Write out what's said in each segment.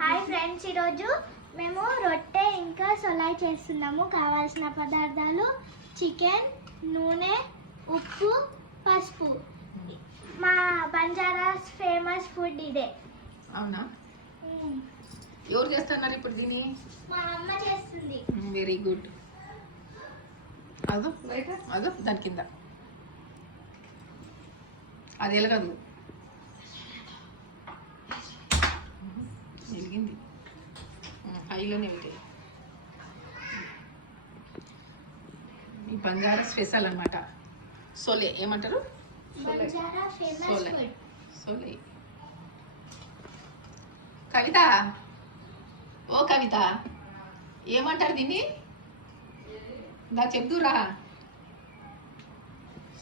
Hi friends, ఈరోజు మేము రొట్టె ఇంకా సొలాయి చేస్తున్నాము. కావాల్సిన పదార్థాలు చికెన్, నూనె, ఉప్పు, పసుపు. మా బంజారాస్ ఫేమస్ ఫుడ్ ఇదే. అవునా? ఎవరు చేస్తున్నారు ఇప్పుడు దీన్ని? మా అమ్మ చేస్తుంది. Very good. అదో అదో దాని కింద అది ఎలగదు, వెలిగింది. హైలోనే ఉంది. ఈ బంజారా స్పెషల్ అన్నమాట. సోలే ఏమంటారు? బంజారా ఫేమస్ సోలే ఫుడ్. సోలే. కవిత, ఓ కవిత, ఏమంటారు దీన్ని? దా చెప్దురా.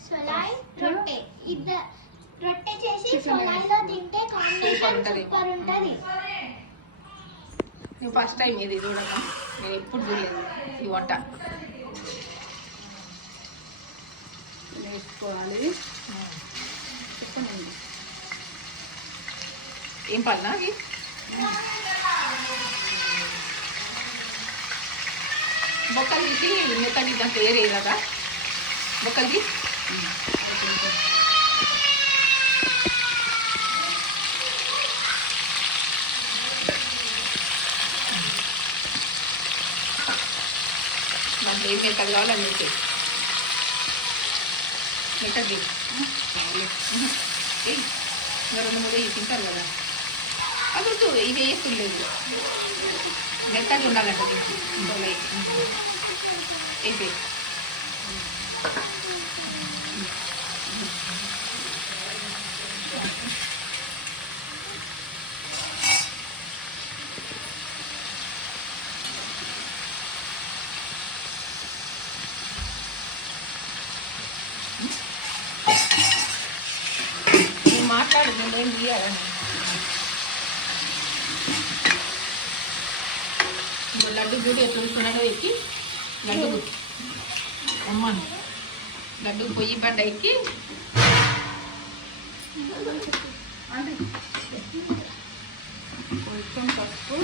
సొలాయి రొట్టె. రొట్టె చేసి సొలాయిలో తింటే కాంబినేషన్ సూపర్ ఉంటుంది. నువ్వు ఫస్ట్ టైం ఇది చూడమ్మా, నేను ఎప్పుడు చూడలేదు ఈ వంట. వేసుకోవాలి. ఏం పన్నా అది? బొక్కలు తీసి మెత్తని దాంట్లో ఏరేయదా? బొక్కలు తీసి దాంట్లో ఏం మెత్తగా కావాలి అని మెత్తది ఇంకా 2-3 తింటారు కదా. అది ఇవి వేస్తుండేది మెత్తగా ఉండాలంట దీనికి. మాట్లాడు, ఏం తీయాలని. ఇప్పుడు లడ్డు గుడి ఎట్లా చూస్తున్నాడో ఎక్కి లడ్డు అమ్మ లడ్డు పొయ్యి బండ ఎక్కి కొంచెం పసుపు,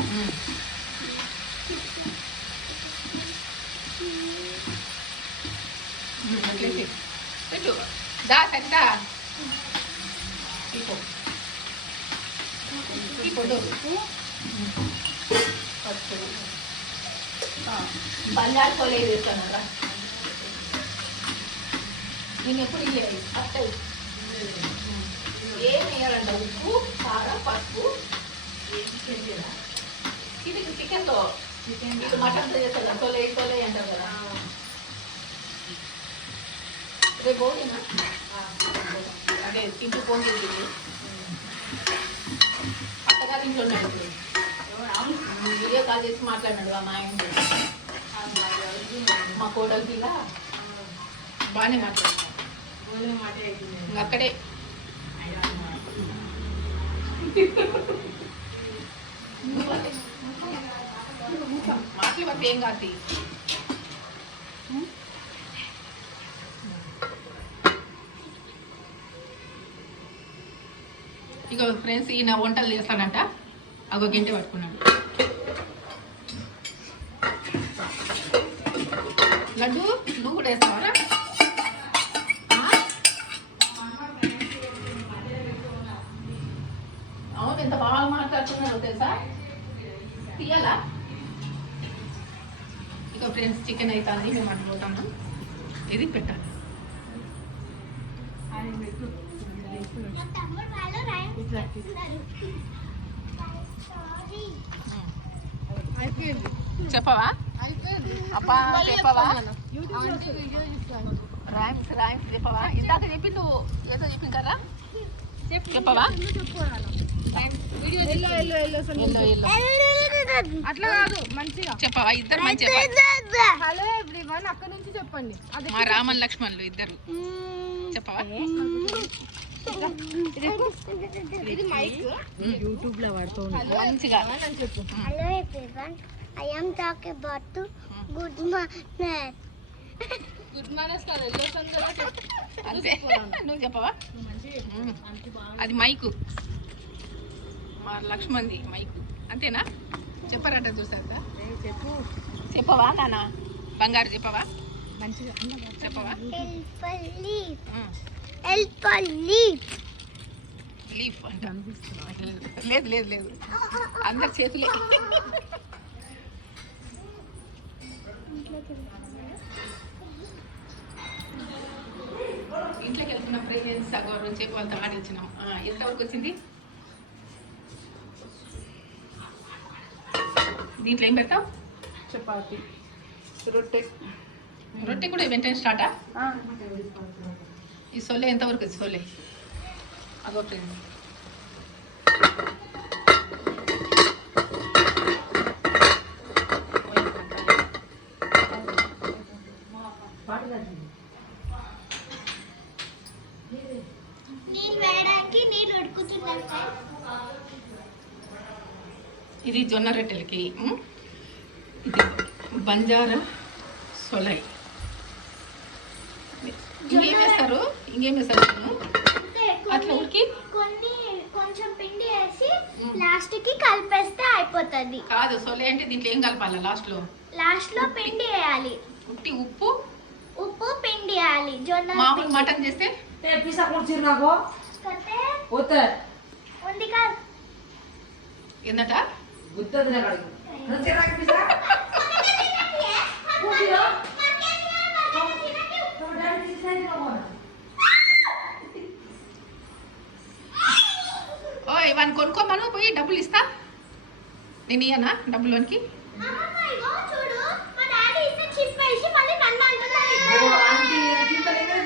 పెట్టు దా సరితా బంగారు పొలే వేస్తాను. నేను ఎప్పుడు ఇల్లేదు అత్తది. ఏం వేయాలంట? ఉప్పు, కారం, పసుపు. ఇది చికెన్తో, ఇది మటన్తో చేస్తారు. తొలే తొలే అంటారు కదా. రేపు పోయినా అదే తింటూ ఫోన్ చేసింది. అత్తగారి ఇంట్లో ఉన్నాడు ఇప్పుడు. వీడియో కాల్ చేసి మాట్లాడినాడు మా ఆయన. మా కోడలికి ఇలా బాగానే మాట్లాడుతున్నాడు. అక్కడే మాటలు పడితే ఏం కాదు. ఇక ఫ్రెండ్స్, ఈయన వంటలు చేస్తాడంట. అగో గింట పట్టుకున్నాడు. లడ్డు నువ్వు కూడా వేస్తావరా? అవును, ఎంత బాగా మాట్లాడుతున్నాడు తెలుసా. తీయాలా? ఇక ఫ్రెండ్స్, చికెన్ అవుతుంది, మేము అనుకుంటాము. ఇది పెట్టాలి. చెప్పవా అబ్బా? చెప్పవా? రైమ్స్ రైమ్స్ చెప్పవా? ఇందాక చెప్పి నువ్వు ఏదో చెప్పింది కదా, చెప్పవా? అట్లా కాదు, మంచిగా చెప్పవా? ఇద్దరు మంచిగా. హలో ఎవ్రీవన్, అక్కడ నుంచి చెప్పండి. మా రామన్ లక్ష్మణులు ఇద్దరు. చెప్పవా? ఇది మైక్ యూట్యూబ్ లో వాడుతుంది మంచిగా. Hello everyone, I am talking about good morning. Good morning కాదు, ఎల్లోసన్ కదా. అంతే, నువ్వు చెప్పవా? అది మైకు, మా లక్ష్మణ్ది మైకు. అంతేనా? చెప్పారంట చూసాక చెప్పు చెప్పవా నాన్న? బంగారు చెప్పవా? మంచిగా చెప్పవా? లీఫ్ అంట. లేదు లేదు లేదు, అందరి చేతులే. ఇంట్లోకి వెళ్తున్న ఫ్రెండ్స్ సగం చెప్పి వాళ్ళతో ఆడించినాం. ఎంతవరకు వచ్చింది? దీంట్లో ఏం పెడతావు? చపాతి రొట్టె రొట్టె కూడా వెంటనే స్టార్టా? ఈ సోలే ఎంతవరకు ఉంది? సోలే అదో ఫ్రెండ్స్. నీళ్ళు వేయడానికి నీళ్ళు ఉడుకుతున్నాయి. ఇది జొన్న రొట్టెలకి. ఇది బంజారా సొలై. ఇంకేం వేస్తారు? అట్లా ఉడికి కొంచెం పిండి వేసి లాస్ట్ కి కలిపేస్తే అయిపోతుంది. కాదు, సొలై అంటే దీంట్లో ఏం కలపాలి? లాస్ట్ లో పిండి వేయాలి. ఉట్టి ఉప్పు పిండి వేయాలి. జొన్న మామూలు మటన్ చేస్తే పిసా కూర్చుని నాకు పోతే ఉంది కాదు ఏందట? గుర్తుంది నాకు పిసా ఓయ్ వాడిని కొనుక్కోమను, పోయి డబ్బులు ఇస్తా. నేను ఇయ్యనా డబ్బులోనికి?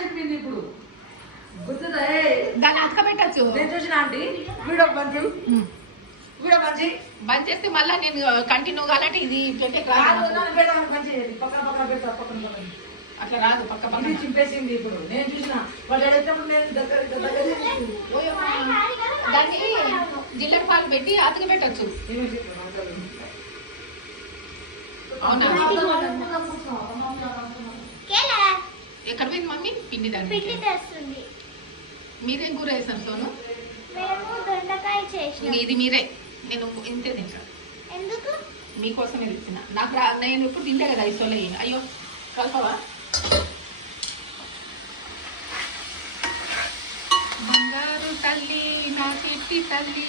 చెప్పింది ఇప్పుడు గుర్తుందా? దాన్ని అతక పెట్టచ్చు. నేను చూసిన ఆంటీ వీడియో మంచి బంద్ చేస్తే మళ్ళీ నేను కంటిన్యూ కావాలంటే ఇది పెట్టే రాదు. అట్లా రాదు. పక్క పక్క చింపేసింది ఇప్పుడు. నేను చూసిన వాళ్ళు ఎడేటప్పుడు నేను దాన్ని జిల్లెడ పాలు పెట్టి అతక పెట్టచ్చు. అవునా? ఎక్కడ పోయింది మమ్మీ? పిండి దాన్ని మీరేం కూర వేసాను సోను? ఇది మీరే. నేను ఇంతే తింటా. ఎందుకు? మీకోసమే తెచ్చిన. నేను ఎప్పుడు తింటే కదా ఇసోలే. అయ్యో కలపవా? బంగారు తల్లి నా చెట్టి తల్లి.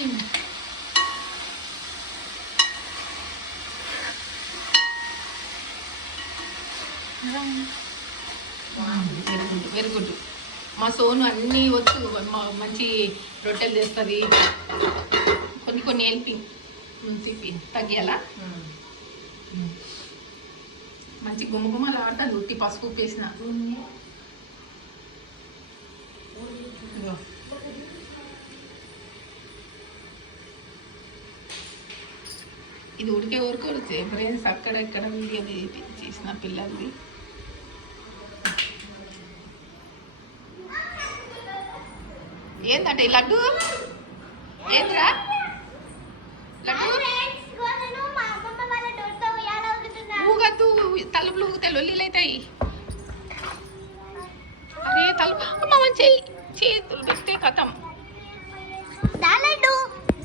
Very good. మా సోను అన్నీ వచ్చు. మంచి రొట్టెలు చేస్తుంది. కొన్ని హెల్పింగ్ చెప్పి తగ్గియాలా? మంచి గుమ్మగుమ్మలు ఆడుతుంది. ఉత్తి పసుపు వేసిన. ఇది ఉడికే వరకు ఫ్రెండ్స్ అక్కడెక్కడ వీడియో చేసిన పిల్లలది. ఏంటంటే ఈ లడ్డు ఏంద్రా? ఊగద్దు, తలుపులు ఊగితే లొల్లీలు అవుతాయి. అరే తలుపు అమ్మ చేతులు పెడితే కథం.